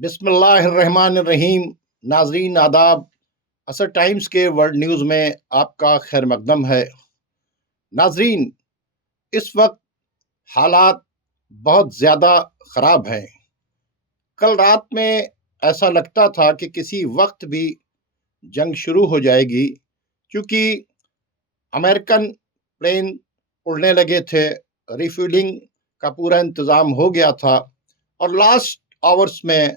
बिस्मिल्लाहिर्रहमानिर्रहीम। नाजरीन आदाब। असर टाइम्स के वर्ल्ड न्यूज़ में आपका खैर मकदम है। नाजरीन, इस वक्त हालात बहुत ज़्यादा ख़राब हैं। कल रात में ऐसा लगता था कि किसी वक्त भी जंग शुरू हो जाएगी, क्योंकि अमेरिकन प्लेन उड़ने लगे थे, रिफ्यूलिंग का पूरा इंतज़ाम हो गया था और लास्ट आवर्स में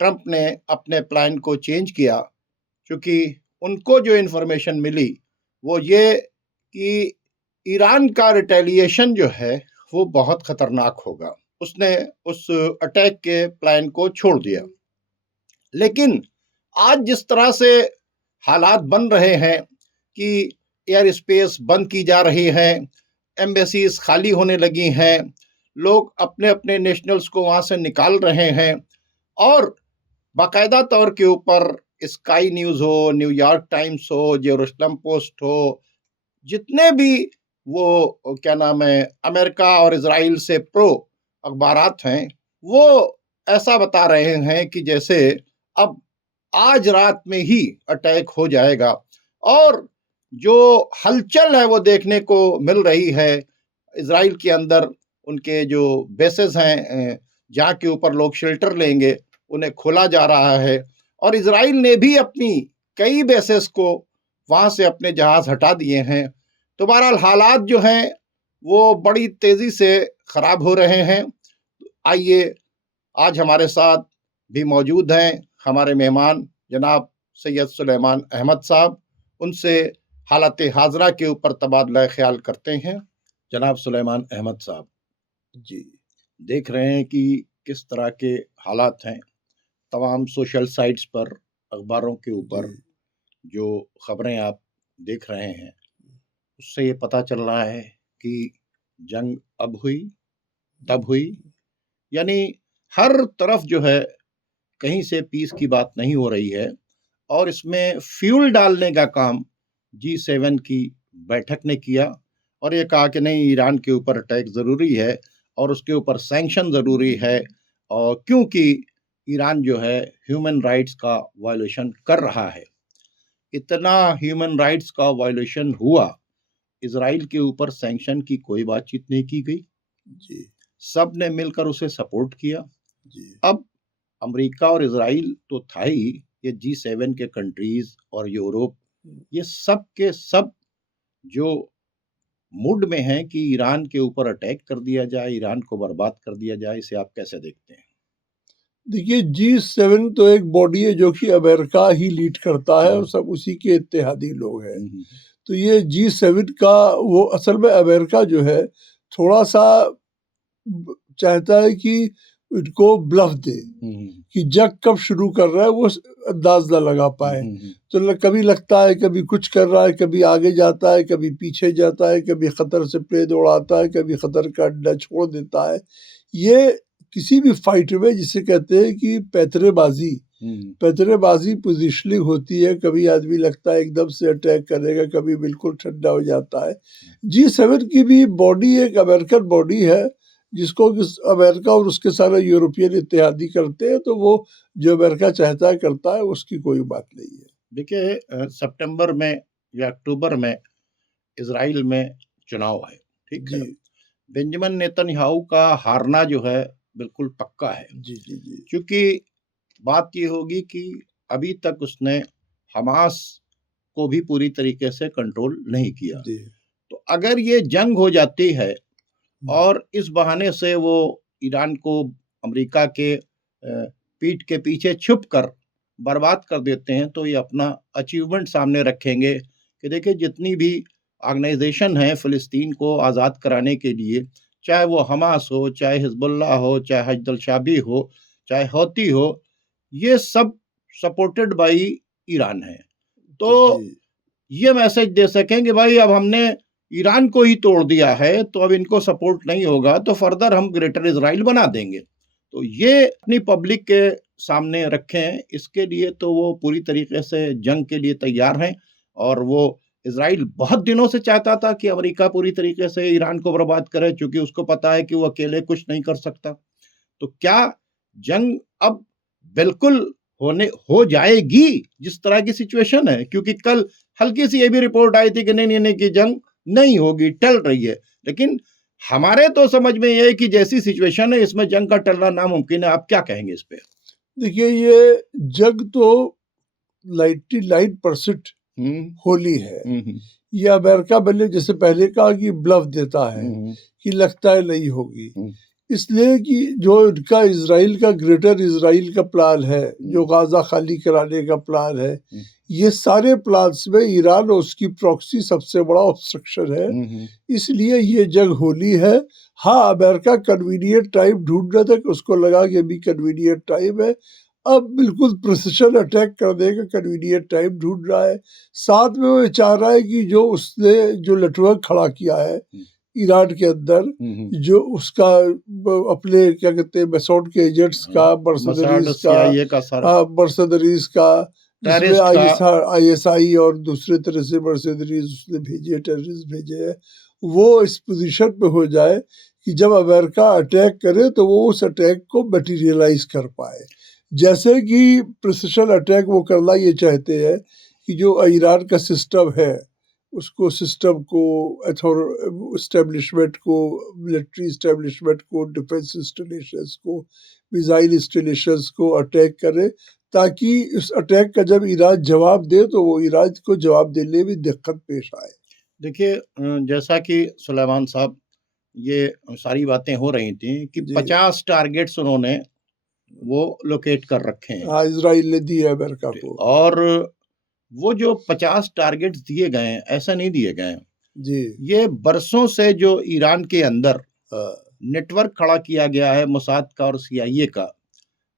ट्रंप ने अपने प्लान को चेंज किया, क्योंकि उनको जो इन्फॉर्मेशन मिली वो ये कि ईरान का रिटेलिएशन जो है वो बहुत ख़तरनाक होगा। उसने उस अटैक के प्लान को छोड़ दिया। लेकिन आज जिस तरह से हालात बन रहे हैं कि एयर स्पेस बंद की जा रही है, एम्बेसीज खाली होने लगी हैं, लोग अपने अपने नेशनल्स को वहाँ से निकाल रहे हैं और बाकायदा तौर के ऊपर स्काई न्यूज़ हो, न्यूयॉर्क टाइम्स हो, जेरूसलम पोस्ट हो, जितने भी वो क्या नाम है अमेरिका और इजराइल से प्रो अखबारात हैं, वो ऐसा बता रहे हैं कि जैसे अब आज रात में ही अटैक हो जाएगा। और जो हलचल है वो देखने को मिल रही है इजराइल के अंदर। उनके जो बेसेस हैं जहाँ के ऊपर लोग शेल्टर लेंगे, उन्हें खोला जा रहा है और इजराइल ने भी अपनी कई बेसेस को वहाँ से अपने जहाज हटा दिए हैं। तो बहरहाल हालात जो हैं वो बड़ी तेज़ी से ख़राब हो रहे हैं। आइए, आज हमारे साथ भी मौजूद हैं हमारे मेहमान जनाब सैयद सुलेमान अहमद साहब। उनसे हालत हाजरा के ऊपर तबादला ख्याल करते हैं। जनाब सुलेमान अहमद साहब जी, देख रहे हैं कि किस तरह के हालात हैं। तमाम सोशल साइट्स पर, अखबारों के ऊपर जो खबरें आप देख रहे हैं, उससे ये पता चल रहा है कि जंग अब हुई तब हुई, यानी हर तरफ जो है कहीं से पीस की बात नहीं हो रही है। और इसमें फ्यूल डालने का काम G7 की बैठक ने किया और ये कहा कि नहीं, ईरान के ऊपर अटैक ज़रूरी है और उसके ऊपर सैंक्शन ज़रूरी है, और क्योंकि ईरान जो है ह्यूमन राइट्स का वायलेशन कर रहा है। इतना ह्यूमन राइट्स का वायलेशन हुआ, इजराइल के ऊपर सैंक्शन की कोई बातचीत नहीं की गई जी, सब ने मिलकर उसे सपोर्ट किया जी। अब अमेरिका और इजराइल तो था ही, ये G7 के कंट्रीज और यूरोप, ये सब के सब जो मूड में हैं कि ईरान के ऊपर अटैक कर दिया जाए, ईरान को बर्बाद कर दिया जाए। इसे आप कैसे देखते हैं? देखिए, G7 तो एक बॉडी है जो कि अमेरिका ही लीड करता है और सब उसी के इत्तेहादी लोग हैं। तो ये G7 का वो असल में अमेरिका जो है थोड़ा सा चाहता है कि इनको ब्लफ दे कि जंग कब शुरू कर रहा है वो अंदाज ना लगा पाए। तो कभी लगता है कभी कुछ कर रहा है, कभी आगे जाता है, कभी पीछे जाता है, कभी खतर से प्लेन उड़ाता है, कभी खतर का अड्डा छोड़ देता है। ये किसी भी फाइट में जिसे कहते हैं कि पैतरेबाजी पोजिशनिंग होती है। कभी आदमी लगता है एकदम से अटैक करेगा, कभी बिल्कुल ठंडा हो जाता है। G7 की भी बॉडी एक अमेरिकन बॉडी है जिसको अमेरिका और उसके सारे यूरोपियन इत्तेहादी करते हैं, तो वो जो अमेरिका चाहता है करता है, उसकी कोई बात नहीं है। देखिए, सितंबर में या अक्टूबर में इजराइल में चुनाव है, ठीक है। बेंजामिन नेतन्याहू का हारना जो है बिल्कुल पक्का है जी जी जी, क्योंकि बात ये होगी कि अभी तक उसने हमास को भी पूरी तरीके से कंट्रोल नहीं किया। तो अगर ये जंग हो जाती है और इस बहाने से वो ईरान को अमेरिका के पीठ के पीछे छुप कर बर्बाद कर देते हैं, तो ये अपना अचीवमेंट सामने रखेंगे कि देखिए, जितनी भी ऑर्गेनाइजेशन है फ़िलिस्तीन को आज़ाद कराने के लिए, चाहे वो हमास हो, चाहे हिजबुल्लाह हो, चाहे हजदल शाबी हो, चाहे हौती हो, ये सब सपोर्टेड बाई ईरान है। तो ये मैसेज दे सकें कि भाई अब हमने ईरान को ही तोड़ दिया है, तो अब इनको सपोर्ट नहीं होगा, तो फर्दर हम ग्रेटर इजराइल बना देंगे। तो ये अपनी पब्लिक के सामने रखें, इसके लिए तो वो पूरी तरीके से जंग के लिए तैयार हैं। और वो इजराइल बहुत दिनों से चाहता था कि अमेरिका पूरी तरीके से ईरान को बर्बाद करे, क्योंकि उसको पता है कि वो अकेले कुछ नहीं कर सकता। तो क्या जंग अब बिल्कुल हो जाएगी जिस तरह की सिचुएशन है, क्योंकि कल हल्की सी ये भी रिपोर्ट आई थी कि नहीं कि जंग नहीं होगी, टल रही है। लेकिन हमारे तो समझ में ये है कि जैसी सिचुएशन है इसमें जंग का टलना नामुमकिन है। आप क्या कहेंगे इस पे? देखिए, ये जंग तो 99% होली है। ये अमेरिका मैंने जैसे पहले कहा कि ब्लफ देता है कि लगता है नहीं होगी, इसलिए कि जो इनका इजराइल का ग्रेटर इजराइल का प्लान है, जो गाजा खाली कराने का प्लान है, ये सारे प्लान्स में ईरान और उसकी प्रॉक्सी सबसे बड़ा ऑब्स्ट्रक्शन है। इसलिए ये जंग होली है। हाँ, अमेरिका कन्वीनियंट टाइम ढूंढ रहा था कि उसको लगा कि अभी कन्वीनियंट टाइम है, अब बिल्कुल प्रिसिशन अटैक करने का कन्वीनियंट टाइम ढूंढ रहा है। साथ में वो चाह रहा है कि जो उसने जो नेटवर्क खड़ा किया है ईरान के अंदर, जो उसका अपने क्या कहते हैं मसौद के एजेंट्स का, मर्सनरीज का, जिसमें ISI और दूसरे तरह से मर्सनरीज उसने भेजे, टेररिस्ट भेजे हैं, वो इस पोजीशन पे हो जाए कि जब अमेरिका अटैक करे तो वो उस अटैक को मटीरियलाइज कर पाए। जैसे कि प्रिसिशन अटैक वो करना ये चाहते हैं कि जो ईरान का सिस्टम है उसको, सिस्टम को, एस्टेब्लिशमेंट को, मिलिट्री एस्टेब्लिशमेंट को, डिफेंस इंस्टॉलेशंस को, मिसाइल इंस्टॉलेशंस को अटैक करे, ताकि इस अटैक का जब ईरान जवाब दे तो वो ईरान को जवाब देने में दिक्कत पेश आए। देखिए, जैसा कि सुलेमान साहब ये सारी बातें हो रही थी कि 50 टारगेट्स उन्होंने वो लोकेट कर रखे हैं। हाँ, इजराइल ने दिए अमेरिका को, और वो जो 50 टारगेट्स दिए गए हैं, ऐसा नहीं दिए गए हैं जी। ये बरसों से जो ईरान के अंदर नेटवर्क खड़ा किया गया है मोसाद का और CIA का,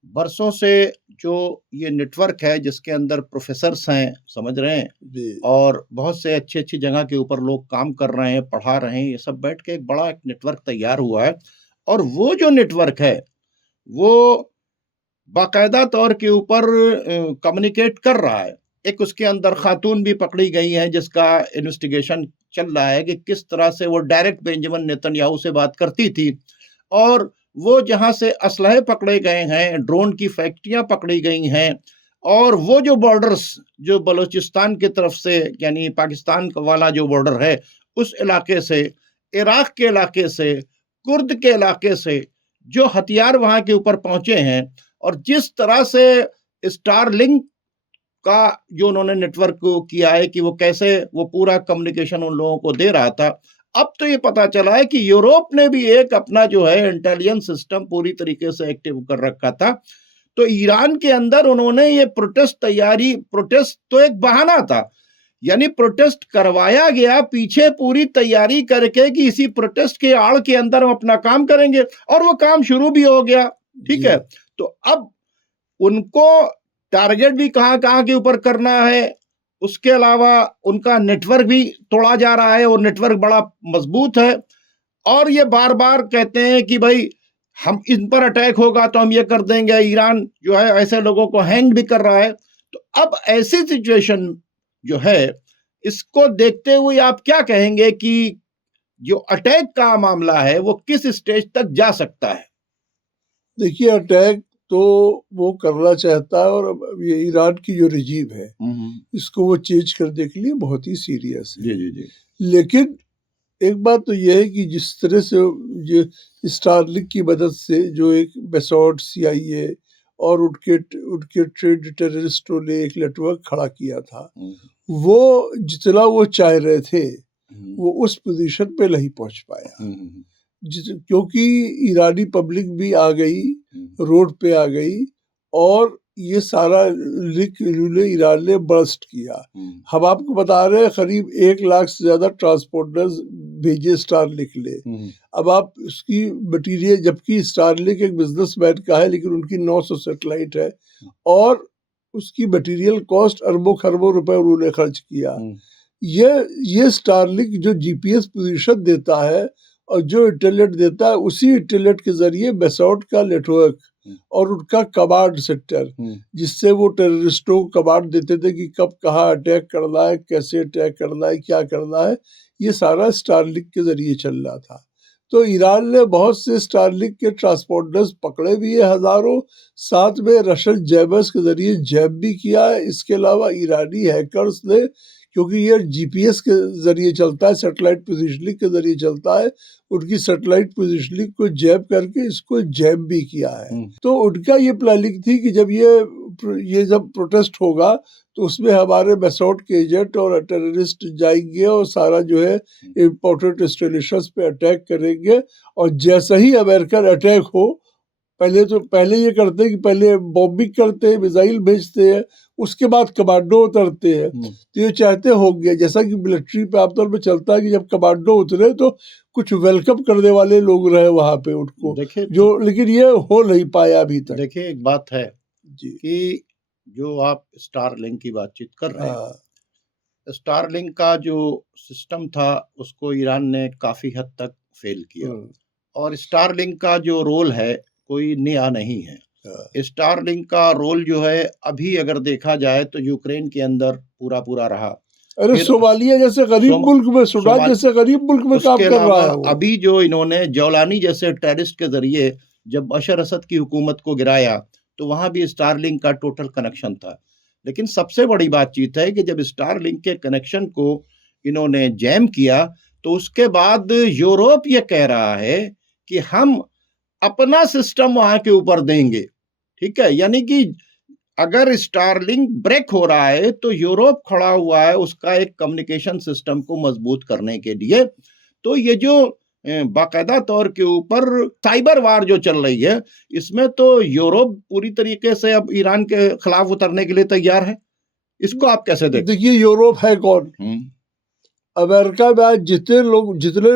बरसों से जो ये नेटवर्क है जिसके अंदर प्रोफेसर्स हैं, समझ रहे हैं, और बहुत से अच्छी जगह के ऊपर लोग काम कर रहे हैं, पढ़ा रहे हैं, ये सब बैठ के एक बड़ा नेटवर्क तैयार हुआ है। और वो जो नेटवर्क है वो बाकायदा तौर के ऊपर कम्युनिकेट कर रहा है। एक उसके अंदर खातून भी पकड़ी गई हैं जिसका इन्वेस्टिगेशन चल रहा है कि किस तरह से वो डायरेक्ट बेंजामिन नेतन्याहू से बात करती थी, और वो जहां से असलहे पकड़े गए हैं, ड्रोन की फैक्ट्रियां पकड़ी गई हैं, और वो जो बॉर्डर्स जो बलूचिस्तान की तरफ से यानी पाकिस्तान वाला जो बॉर्डर है उस इलाके से, इराक के इलाके से, कुर्द के इलाके से जो हथियार वहां के ऊपर पहुंचे हैं, और जिस तरह से स्टारलिंक का जो उन्होंने नेटवर्क को किया है कि वो कैसे वो पूरा कम्युनिकेशन उन लोगों को दे रहा था। अब तो ये पता चला है कि यूरोप ने भी एक अपना जो है इंटेलिजेंस सिस्टम पूरी तरीके से एक्टिव कर रखा था। तो ईरान के अंदर उन्होंने ये प्रोटेस्ट तो एक बहाना था, यानी प्रोटेस्ट करवाया गया पीछे पूरी तैयारी करके कि इसी प्रोटेस्ट के आड़ के अंदर हम अपना काम करेंगे, और वो काम शुरू भी हो गया। ठीक है, तो अब उनको टारगेट भी कहां के ऊपर करना है, उसके अलावा उनका नेटवर्क भी तोड़ा जा रहा है, और नेटवर्क बड़ा मजबूत है, और ये बार बार कहते हैं कि भाई हम इन पर अटैक होगा तो हम ये कर देंगे। ईरान जो है ऐसे लोगों को हैंग भी कर रहा है। तो अब ऐसी सिचुएशन जो है, इसको देखते हुए आप क्या कहेंगे कि जो अटैक का मामला है वो किस स्टेज तक जा सकता है? देखिए, अटैक तो वो करना चाहता है, और ये ईरान की जो रिजीम है इसको वो चेंज करने के लिए बहुत ही सीरियस है। जी। लेकिन एक बात तो यह है कि जिस तरह से जो स्टारलिंक की मदद से जो एक बेसॉड CIA और उनके ट्रेड टेररिस्टों ने एक नेटवर्क खड़ा किया था, वो जितना वो चाह रहे थे वो उस पोजीशन पे नहीं पहुंच पाया, क्योंकि ईरानी पब्लिक भी आ गई, रोड पे आ गई, और ये सारा ईरान ने बर्स्ट किया। हम आपको बता रहे हैं करीब 1 लाख से ज्यादा ट्रांसपोर्टर्स भेजे स्टारलिंक ने। अब आप उसकी मटीरियल, जबकि स्टारलिंक एक बिजनेसमैन का है लेकिन उनकी 900 सैटेलाइट है, और उसकी मटीरियल कॉस्ट अरबों खरबों रुपए उन्होंने खर्च किया। ये स्टारलिंक जो GPS पोजीशन देता है और जो इंटरनेट देता है, उसी इंटरनेट के जरिए बेसॉड का नेटवर्क और उनका कमांड सेंटर, जिससे वो टेररिस्टों को कमांड देते थे कि कब कहाँ अटैक करना है, कैसे अटैक करना है, क्या करना है, ये सारा स्टारलिंक के जरिए चल रहा था। तो ईरान ने बहुत से स्टारलिंक के ट्रांसपोंडर्स पकड़े भी है हजारों, साथ में रशियन जैमर्स के जरिए जैम भी किया है। इसके अलावा ईरानी हैकर्स ने, क्योंकि ये जीपीएस के जरिए चलता है, सैटेलाइट पोजीशनिंग के जरिए चलता है, उनकी सैटेलाइट पोजीशनिंग को जैम करके इसको जैम भी किया है। तो उनका ये प्लानिंग थी कि जब ये जब प्रोटेस्ट होगा तो उसमें हमारे मैसोट के एजेंट और टेररिस्ट जाएंगे और सारा जो है इम्पोर्टेंट इंस्टॉलेशंस पे अटैक करेंगे, और जैसा ही अमेरिकन अटैक हो, पहले ये करते हैं कि पहले बॉम्बिंग करते हैं, मिसाइल भेजते हैं, उसके बाद कमांडो उतरते हैं। तो ये चाहते होंगे, जैसा कि मिलिट्री पे आमतौर पे चलता है कि जब कमांडो उतरे तो कुछ वेलकम करने वाले लोग रहे वहां पे उनको, देखिए जो लेकिन ये हो नहीं पाया अभी तक। देखिए एक बात है जी कि जो आप स्टारलिंक की बातचीत कर रहे हैं, हाँ स्टारलिंक का जो सिस्टम था उसको ईरान ने काफी हद तक फेल किया, और स्टारलिंक का जो रोल है कोई नया नहीं है। स्टारलिंक का रोल जो है अभी अगर देखा जाए तो यूक्रेन के अंदर पूरा रहा। अरे फिर सोमालिया जैसे गरीब मुल्क में, सूडान जैसे गरीब मुल्क में काम कर रहा है वो। अभी जो इन्होंने जौलानी जैसे टेररिस्ट के जरिए जब बशर असद की हुकूमत को गिराया तो वहां भी स्टारलिंक का टोटल कनेक्शन था। लेकिन सबसे बड़ी बातचीत है कि जब स्टारलिंक के कनेक्शन को इन्होंने जैम किया तो उसके बाद यूरोप ये कह रहा है कि हम अपना सिस्टम वहां के ऊपर देंगे, ठीक है। यानी कि अगर स्टारलिंक ब्रेक हो रहा है तो यूरोप खड़ा हुआ है उसका एक कम्युनिकेशन सिस्टम को मजबूत करने के लिए। तो ये जो बाकायदा तौर के ऊपर साइबर वार जो चल रही है, इसमें तो यूरोप पूरी तरीके से अब ईरान के खिलाफ उतरने के लिए तैयार है। इसको आप कैसे देखते? देखिए यूरोप है कौन? अमेरिका में आज जितने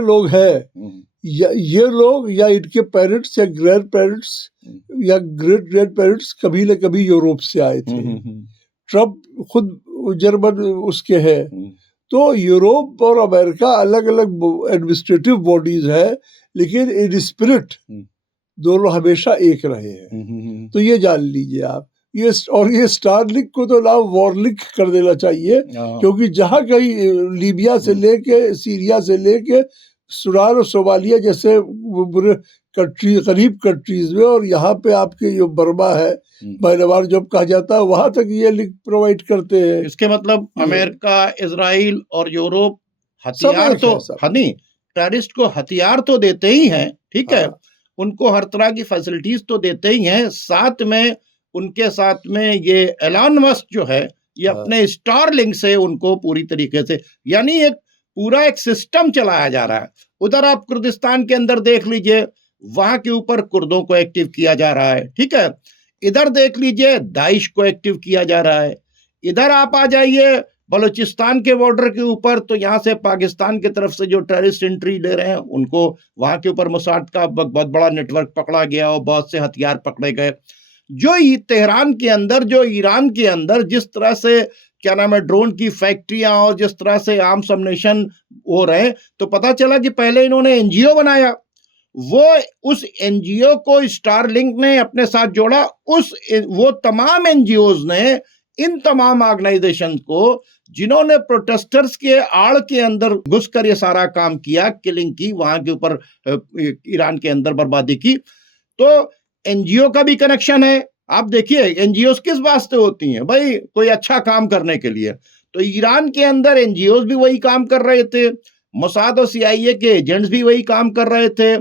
लोग हैं, ये लोग या इनके पेरेंट्स या ग्रैंड पेरेंट्स या ग्रेट ग्रैंड पेरेंट्स कभी न कभी यूरोप से आए थे। ट्रम्प खुद जर्मन उसके हैं। तो यूरोप और अमेरिका अलग अलग एडमिनिस्ट्रेटिव बॉडीज है, लेकिन इन स्पिरिट दोनों हमेशा एक रहे हैं। तो ये जान लीजिए आप। ये स्टारलिंक को तो नाम वॉरलिंक कर देना चाहिए, क्योंकि जहाँ कहीं लीबिया से लेके सीरिया से लेके सूडान और सोमालिया जैसे बुरे करीब कंट्रीज में, और यहाँ पे आपके जो बर्मा है, म्यांमार जब कहा जाता है, वहां तक ये लिंक प्रोवाइड करते हैं। इसके मतलब अमेरिका, इजराइल और यूरोप हथियार तो नहीं, टेररिस्ट को हथियार तो देते ही हैं, ठीक है, उनको हर तरह की फैसिलिटीज तो देते ही हैं, साथ में उनके साथ में ये एलन मस्क जो है ये अपने स्टारलिंक से उनको पूरी तरीके से, यानी एक पूरा एक सिस्टम चलाया जा रहा है। उधर आप कुर्दिस्तान के अंदर देख लीजिए, वहां के ऊपर कुर्दों को एक्टिव किया जा रहा है, ठीक है। इधर देख लीजिए दाइश को एक्टिव किया जा रहा है। इधर आप आ जाइए बलूचिस्तान के बॉर्डर के ऊपर, तो यहाँ से पाकिस्तान की तरफ से जो टेररिस्ट एंट्री ले रहे हैं उनको वहां के ऊपर मोसाद का बहुत बड़ा नेटवर्क पकड़ा गया और बहुत से हथियार पकड़े गए। जो तेहरान के अंदर, जो ईरान के अंदर जिस तरह से क्या नाम है ड्रोन की फैक्ट्रियां और जिस तरह से आर्म्स अम्युनिशन हो रहे हैं, तो पता चला कि पहले इन्होंने एनजीओ बनाया, वो उस एनजीओ को स्टारलिंक ने अपने साथ जोड़ा, वो तमाम एनजीओज ने इन तमाम ऑर्गेनाइजेशन को, जिन्होंने प्रोटेस्टर्स के आड़ के अंदर घुसकर ये सारा काम किया, किलिंग की, वहां के ऊपर ईरान के अंदर बर्बादी की, तो एनजीओ का भी कनेक्शन है। आप देखिए एनजीओ किस वास्ते होती हैं भाई, कोई अच्छा काम करने के लिए। तो ईरान के अंदर एनजीओ भी वही काम कर रहे थे, मोसाद और सीआईए के एजेंट्स भी वही काम कर रहे थे,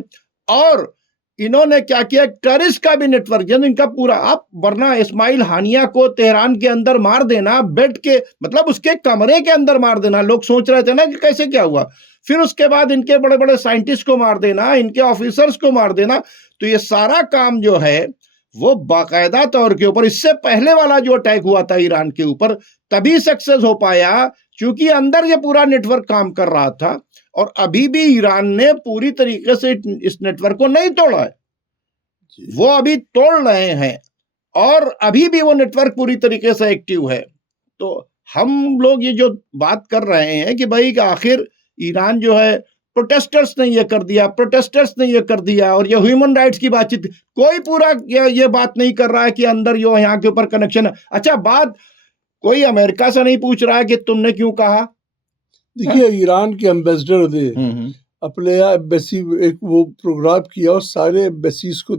और इन्होंने क्या किया, टेररिस्ट का भी नेटवर्क, इनका पूरा, आप वरना इस्माइल हानिया को तेहरान के अंदर मार देना, बेड के मतलब उसके कमरे के अंदर मार देना, लोग सोच रहे थे ना कि कैसे क्या हुआ, फिर उसके बाद इनके बड़े बड़े साइंटिस्ट को मार देना, इनके ऑफिसर्स को मार देना। तो ये सारा काम जो है वो बाकायदा तौर के ऊपर, इससे पहले वाला जो अटैक हुआ था ईरान के ऊपर, तभी सक्सेस हो पाया क्योंकि अंदर ये पूरा नेटवर्क काम कर रहा था, और अभी भी ईरान ने पूरी तरीके से इस नेटवर्क को नहीं तोड़ा है, वो अभी तोड़ रहे हैं, और अभी भी वो नेटवर्क पूरी तरीके से एक्टिव है। तो हम लोग ये जो बात कर रहे हैं कि भाई आखिर ईरान जो है, प्रोटेस्टर्स ने ये कर दिया, प्रोटेस्टर्स ने ये कर दिया, और ये ह्यूमन राइट्स की बातचीत, कोई पूरा ये बात नहीं कर रहा है कि अंदर जो यहाँ के ऊपर कनेक्शन है। अच्छा, बात कोई अमेरिका से नहीं पूछ रहा है कि तुमने क्यों कहा। देखिए ईरान के एम्बेसडर थे, अपने यहाँ एम्बेसी एक वो प्रोग्राम किया और सारे एम्बेसीज को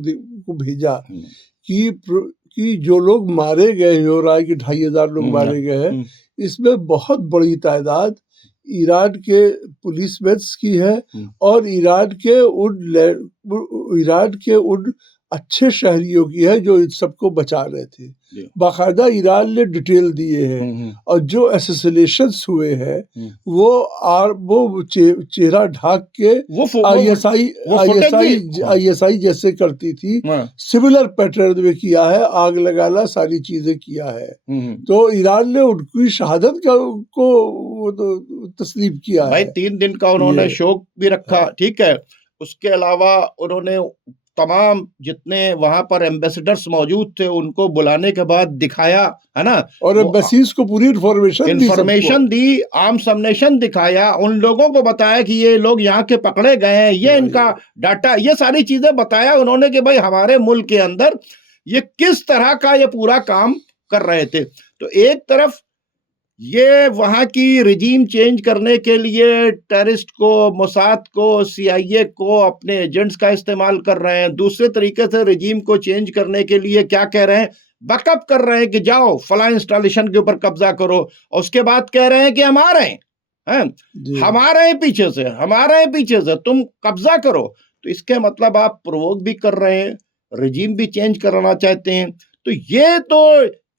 भेजा कि जो लोग मारे गए हो रहा है कि 2,500 लोग मारे गए हैं, इसमें बहुत बड़ी तादाद ईरान के पुलिसमैन की है और ईरान के उन अच्छे शहरियों की है जो इन सबको बचा रहे थे। बाकायदा ईरान ने डिटेल दिए हैं और जो असैसिनेशंस हुए हैं वो चेहरा ढाक के आईएसआई जैसे करती थी, सिमिलर पैटर्न में किया है, आग लगाना सारी चीजें किया है। तो ईरान ने उनकी शहादत को तस्लीम किया है। भाई 3 दिन का उन्होंने शोक भी रखा, ठीक है। उसके अलावा उन्होंने तमाम जितने वहां पर एम्बेसडर्स मौजूद थे उनको बुलाने के बाद दिखाया, है ना, और एम्बेसीज को पूरी इन्फॉर्मेशन दी, आर्म सबनेशन दिखाया, उन लोगों को बताया कि ये लोग यहाँ के पकड़े गए हैं, ये इनका डाटा, ये सारी चीजें बताया उन्होंने कि भाई हमारे मुल्क के अंदर ये किस तरह का ये पूरा काम कर रहे थे। तो एक तरफ ये वहां की रिजीम चेंज करने के लिए टेररिस्ट को, मोसाद को, CIA को अपने एजेंट्स का इस्तेमाल कर रहे हैं। दूसरे तरीके से रिजीम को चेंज करने के लिए क्या कह रहे हैं, बैकअप कर रहे हैं कि जाओ फला इंस्टॉलेशन के ऊपर कब्जा करो, और उसके बाद कह रहे हैं कि हम आ रहे हैं, हमारे पीछे से तुम कब्जा करो। तो इसके मतलब आप प्रोवोक भी कर रहे हैं, रिजीम भी चेंज करना चाहते हैं। तो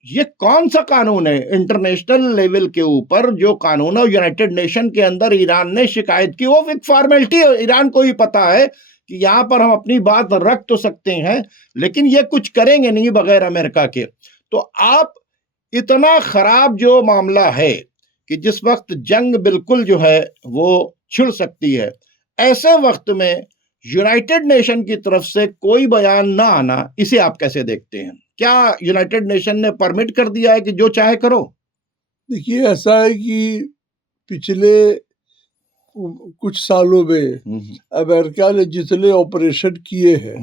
ये कौन सा कानून है इंटरनेशनल लेवल के ऊपर, जो कानून है यूनाइटेड नेशन के अंदर ईरान ने शिकायत की, वो एक फॉर्मेलिटी है। ईरान को ही पता है कि यहाँ पर हम अपनी बात रख तो सकते हैं लेकिन ये कुछ करेंगे नहीं बगैर अमेरिका के। तो आप इतना खराब जो मामला है कि जिस वक्त जंग बिल्कुल जो है वो छिड़ सकती है, ऐसे वक्त में यूनाइटेड नेशन की तरफ से कोई बयान ना आना, इसे आप कैसे देखते हैं? क्या यूनाइटेड नेशन ने परमिट कर दिया है कि जो चाहे करो? देखिए, ऐसा है कि पिछले कुछ सालों में अमेरिका ने जितने ऑपरेशन किए हैं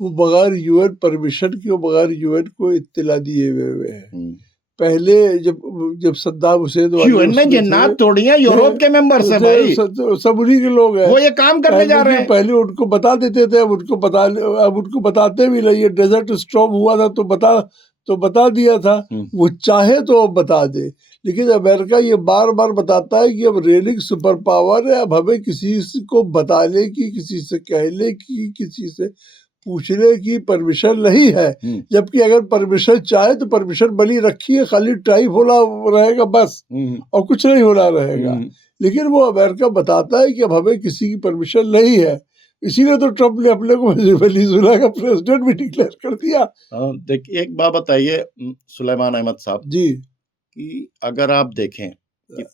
वो बगैर यूएन परमिशन के, बगैर यूएन को इत्तला दिए हुए हैं। पहले जब सद्दाम हुसैन यूएन में जन्नत थोड़ी है, यूरोप के मेंबर्स हैं भाई, सब उन्हीं के लोग हैं, वो ये काम करने जा रहे हैं। पहले उनको बता देते थे, अब उनको बताते भी नहीं है। डेजर्ट स्टॉर्म हुआ था तो बता दिया था, वो चाहे तो अब बता दे। लेकिन अमेरिका ये बार बार बताता है कि अब रेलिंग सुपर पावर है, अब हमें किसी को बताने की, किसी से कहने की, किसी से पूछने की परमिशन नहीं है। जबकि अगर परमिशन चाहे तो परमिशन बनी रखी है, खाली टाइप होना रहेगा बस, और कुछ नहीं होना रहेगा। लेकिन वो अमेरिका बताता है कि अब हमें किसी की परमिशन नहीं है। इसीलिए तो ट्रम्प ने अपने को वेनेजुएला का प्रेसिडेंट भी डिक्लेयर कर दिया। देखिए, एक बात बताइए सुलेमान अहमद साहब जी, कि अगर आप देखें कि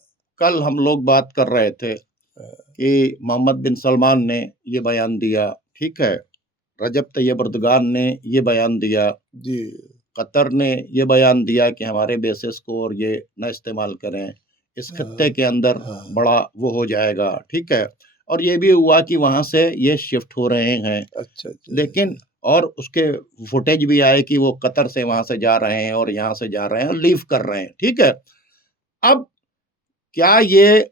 कल हम लोग बात कर रहे थे कि मोहम्मद बिन सलमान ने ये बयान दिया, ठीक है, रजब तैयब अर्दोगान ने ये बयान दिया जी, कतर ने ये बयान दिया कि हमारे बेसिस को और ये न इस्तेमाल करें, इस खत्ते के अंदर बड़ा वो हो जाएगा, ठीक है। और ये भी हुआ कि वहाँ से ये शिफ्ट हो रहे हैं। अच्छा। लेकिन और उसके फुटेज भी आए कि वो कतर से वहाँ से जा रहे हैं और यहाँ से जा रहे हैं, लीव कर रहे हैं, ठीक है। अब क्या ये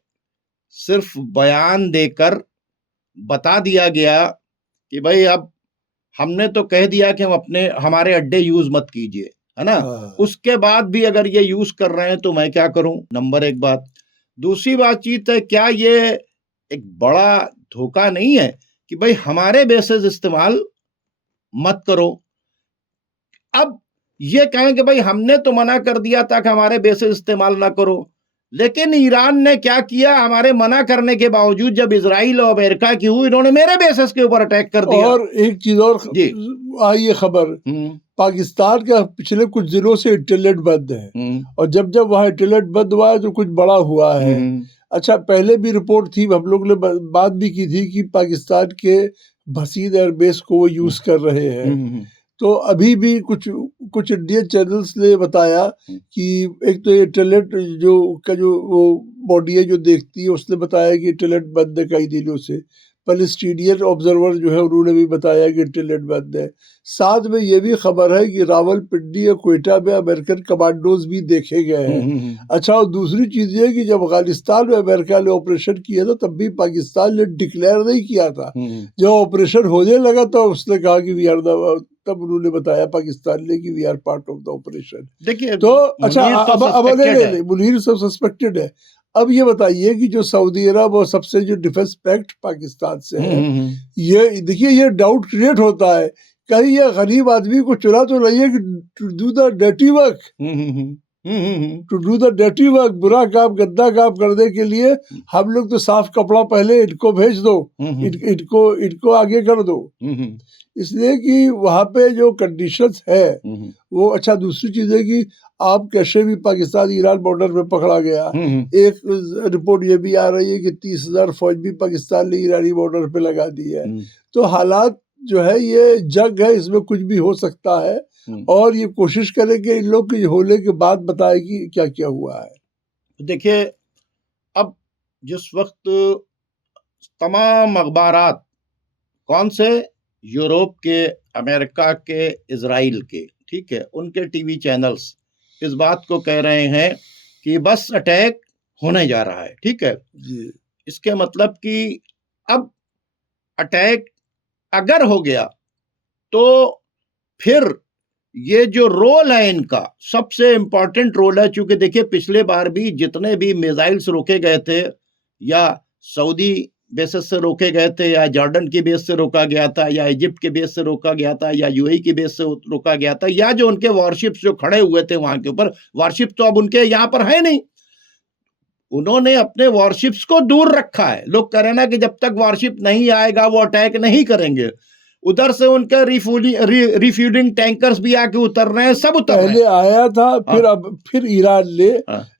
सिर्फ बयान देकर बता दिया गया कि भाई अब हमने तो कह दिया कि हम हमारे अड्डे यूज मत कीजिए, है ना, उसके बाद भी अगर ये यूज कर रहे हैं तो मैं क्या करूं? नंबर एक बात। दूसरी बातचीत है, क्या ये एक बड़ा धोखा नहीं है कि भाई हमारे बेसिस इस्तेमाल मत करो? अब ये कहें कि भाई हमने तो मना कर दिया था कि हमारे बेसिस इस्तेमाल ना करो, लेकिन ईरान ने क्या किया, हमारे मना करने के बावजूद जब इजराइल और अमेरिका की हुई, इन्होंने मेरे बेसिस के ऊपर अटैक कर दिया। और एक चीज और आई है खबर, पाकिस्तान का पिछले कुछ दिनों से इंटरनेट बंद है, और जब वहाँ इंटरनेट बंद हुआ है तो कुछ बड़ा हुआ है। अच्छा, पहले भी रिपोर्ट थी, हम लोग ने बात भी की थी कि पाकिस्तान के भसीद एयरबेस को वो यूज कर रहे हैं। तो अभी भी कुछ इंडियन चैनल्स ने बताया कि एक तो ये इंटरनेट जो वो बॉडी है जो देखती है, उसने बताया कि इंटरनेट बंद है कई दिनों से। पैलेस्टीनियन ऑब्जर्वर जो है उन्होंने भी बताया कि इंटेलिजेंस बंद है। साथ में ये भी खबर है कि रावलपिंडी और क्वेटा में अमेरिकन कमांडोज भी देखे गए हैं। अच्छा, और दूसरी चीज़ ये कि जब अफगानिस्तान में अमेरिका ने ऑपरेशन किया था तब भी पाकिस्तान ने डिक्लेयर नहीं किया था। जब ऑपरेशन होने लगा तो उसने कहा कि वी आर द, तब उन्होंने बताया पाकिस्तान ने कि we are part of the operation. देखिए, तो अच्छा, अब नहीं, मुनीर सब सस्पेक्टेड है। अब ये बताइए कि जो सऊदी अरब और सबसे जो डिफेंस पैक्ट पाकिस्तान से है, ये देखिए ये डाउट क्रिएट होता है कहीं ये गरीब आदमी को चुरा तो नहीं है कि to do the dirty work, to do the dirty work, बुरा काम गंदा काम करने के लिए हम लोग तो साफ कपड़ा पहले इनको भेज दो, इनको आगे कर दो। इसलिए कि वहाँ पे जो कंडीशंस है वो, अच्छा दूसरी चीज है कि आप कैसे भी पाकिस्तान ईरान बॉर्डर पे पकड़ा गया। एक रिपोर्ट ये भी आ रही है कि 30,000 फौज भी पाकिस्तान ने ईरानी बॉर्डर पे लगा दी है। तो हालात जो है ये जंग है, इसमें कुछ भी हो सकता है और ये कोशिश करेंगे इन लोग की होने के बाद बताए कि क्या क्या हुआ है। देखिए, अब जिस वक्त तमाम अखबारात, कौन से, यूरोप के, अमेरिका के, इजराइल के, ठीक है, उनके टीवी चैनल्स इस बात को कह रहे हैं कि बस अटैक होने जा रहा है, ठीक है जी। इसके मतलब कि अब अटैक अगर हो गया तो फिर ये जो रोल है इनका सबसे इंपॉर्टेंट रोल है। चूंकि देखिए पिछले बार भी जितने भी मिसाइल्स रोके गए थे, या सऊदी बेसिस से रोके गए थे, या जॉर्डन की बेस से रोका गया था, या इजिप्ट के बेस से रोका गया था, या यूएई की बेस से रोका गया था, या जो उनके वॉरशिप्स जो खड़े हुए थे वहां के ऊपर, वॉरशिप तो अब उनके यहाँ पर है नहीं, उन्होंने अपने वॉरशिप्स को दूर रखा है। लोग कह रहे ना कि जब तक वॉरशिप नहीं आएगा वो अटैक नहीं करेंगे। उधर से उनका रिफ्यूलिंग टैंकर्स भी आके उतर रहे हैं, सब उतर पहले आया था, फिर अब फिर ईरान ने,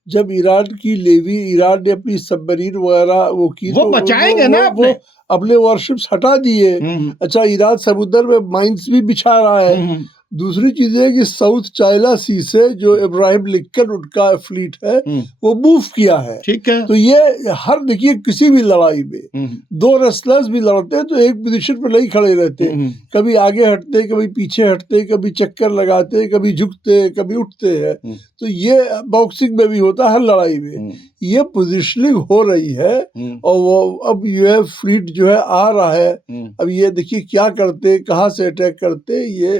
जब ईरान की नेवी, ईरान ने अपनी सबमरीन वगैरह वो की, वो तो बचाएंगे ना वो अपने वॉरशिप्स हटा दिए। अच्छा, ईरान समुद्र में माइंस भी बिछा रहा है। दूसरी चीज है कि साउथ चाइना सी से जो इब्राहिम लिंकन उनका फ्लीट है वो मूव किया है, ठीक है। तो ये हर, देखिए किसी भी लड़ाई में दो रेसलर्स भी लड़ते हैं तो एक पोजीशन पर नहीं खड़े रहते, कभी आगे हटते, कभी पीछे हटते, कभी चक्कर लगाते, कभी झुकते, कभी उठते हैं। तो ये बॉक्सिंग में भी होता है, हर लड़ाई में ये पोजिशनिंग हो रही है। और वो अब ये फ्लीट जो है आ रहा है, अब ये देखिए क्या करते, कहाँ से अटैक करते, ये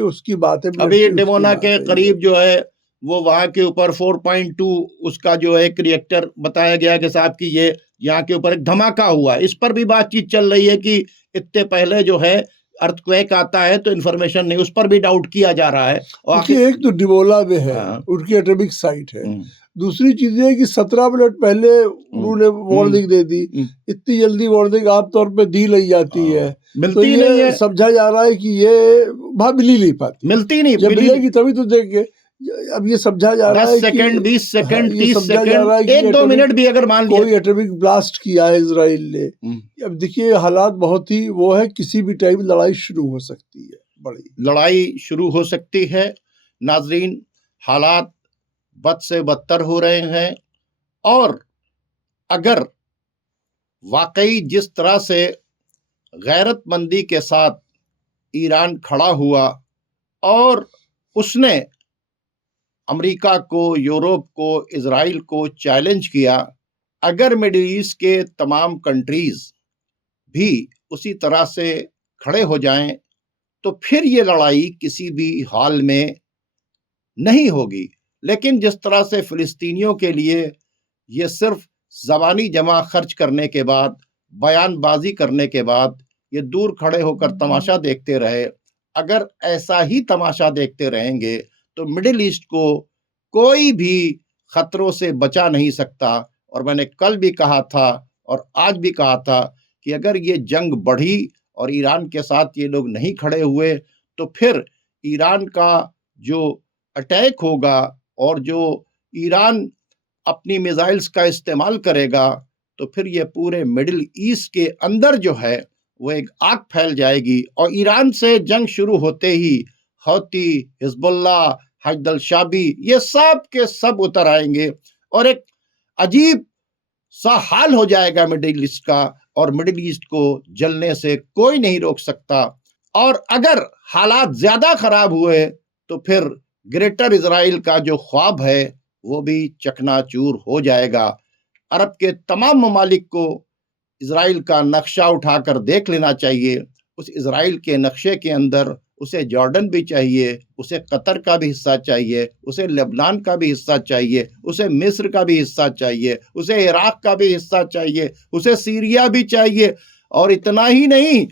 उसकी बात है। अभी डेमोना के करीब जो है वो वहां के ऊपर 4.2 उसका जो है एक रिएक्टर बताया गया कि साहब की ये यहाँ के ऊपर एक धमाका हुआ है। इस पर भी बातचीत चल रही है कि इतने पहले जो है अर्थक्वेक आता है तो इन्फॉर्मेशन नहीं, उस पर भी डाउट किया जा रहा है। और एक तो डिबोला में है, उनकी एटॉमिक साइट है। दूसरी चीज है कि 17 मिनट पहले उन्होंने वार्निंग दे दी। इतनी जल्दी वार्निंग आमतौर पे दी नहीं जाती है, तो ये नहीं है। समझा जा रहा है कि ये मिली नहीं पाती, मिलती नहीं, जब मिलेगी तभी तो देंगे। अब ये समझा जा रहा है 10 सेकंड, 20 सेकंड, 30 सेकंड, 1-2 मिनट भी अगर मान लिया कोई एटॉमिक ब्लास्ट किया है इजराइल ने। अब देखिए हालात बहुत ही वो है, किसी भी टाइम लड़ाई शुरू हो सकती है, बड़ी लड़ाई शुरू हो सकती है। नाजरीन, हालात बद से बदतर हो रहे हैं और अगर वाकई जिस तरह से गैरतमंदी के साथ ईरान खड़ा हुआ और उसने अमेरिका को, यूरोप को, इजराइल को चैलेंज किया, अगर मिडिल ईस्ट के तमाम कंट्रीज भी उसी तरह से खड़े हो जाएं तो फिर ये लड़ाई किसी भी हाल में नहीं होगी। लेकिन जिस तरह से फिलिस्तीनियों के लिए ये सिर्फ ज़बानी जमा खर्च करने के बाद, बयानबाजी करने के बाद ये दूर खड़े होकर तमाशा देखते रहे, अगर ऐसा ही तमाशा देखते रहेंगे तो मिडिल ईस्ट को कोई भी खतरों से बचा नहीं सकता। और मैंने कल भी कहा था और आज भी कहा था कि अगर ये जंग बढ़ी और ईरान के साथ ये लोग नहीं खड़े हुए तो फिर ईरान का जो अटैक होगा और जो ईरान अपनी मिसाइल्स का इस्तेमाल करेगा तो फिर ये पूरे मिडिल ईस्ट के अंदर जो है वो एक आग फैल जाएगी। और ईरान से जंग शुरू होते ही हौती, हिजबुल्लाह, हजदल शाबी, ये सब के सब उतर आएंगे और एक अजीब सा हाल हो जाएगा मिडिल ईस्ट का। और मिडिल ईस्ट को जलने से कोई नहीं रोक सकता। और अगर हालात ज्यादा खराब हुए तो फिर ग्रेटर इजराइल का जो ख्वाब है वो भी चकनाचूर हो जाएगा। अरब के तमाम ममालिक को इजराइल का नक्शा उठाकर देख लेना चाहिए। उस इजराइल के नक्शे के अंदर उसे जॉर्डन भी चाहिए, उसे कतर का भी हिस्सा चाहिए, उसे लेबनान का भी हिस्सा चाहिए, उसे मिस्र का भी हिस्सा चाहिए, उसे इराक का भी हिस्सा चाहिए, उसे सीरिया भी चाहिए, और इतना ही नहीं,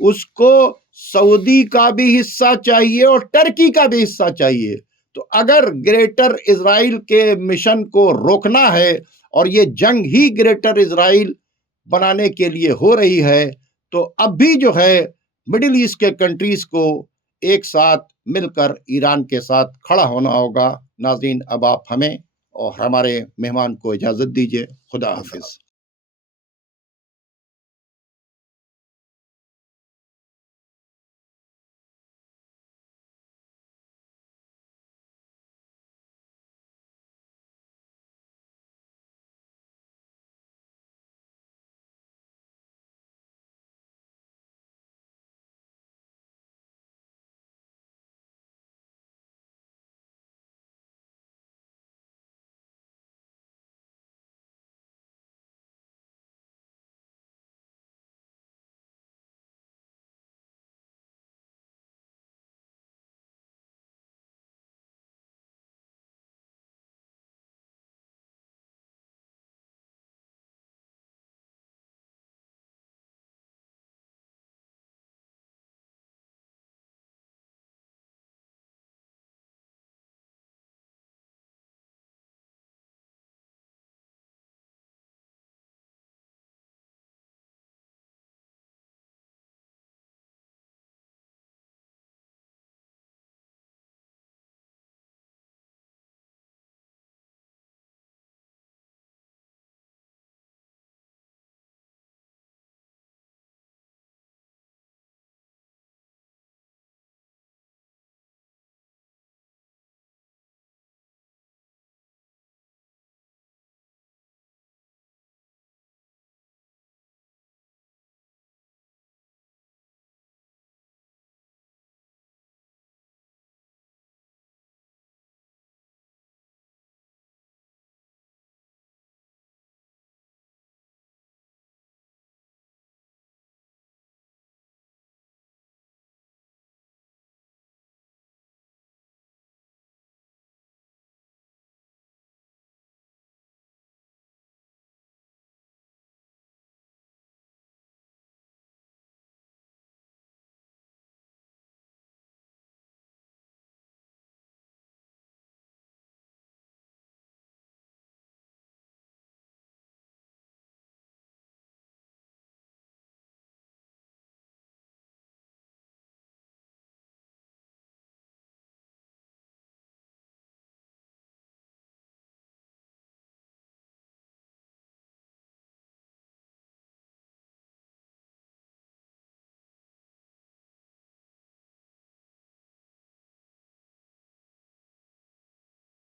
उसको सऊदी का भी हिस्सा चाहिए और टर्की का भी हिस्सा चाहिए। तो अगर ग्रेटर इजराइल के मिशन को रोकना है और ये जंग ही ग्रेटर इजराइल बनाने के लिए हो रही है, तो अब भी जो है मिडिल ईस्ट के कंट्रीज को एक साथ मिलकर ईरान के साथ खड़ा होना होगा। नाज़रीन, अब आप हमें और हमारे मेहमान को इजाजत दीजिए। खुदा हाफिज।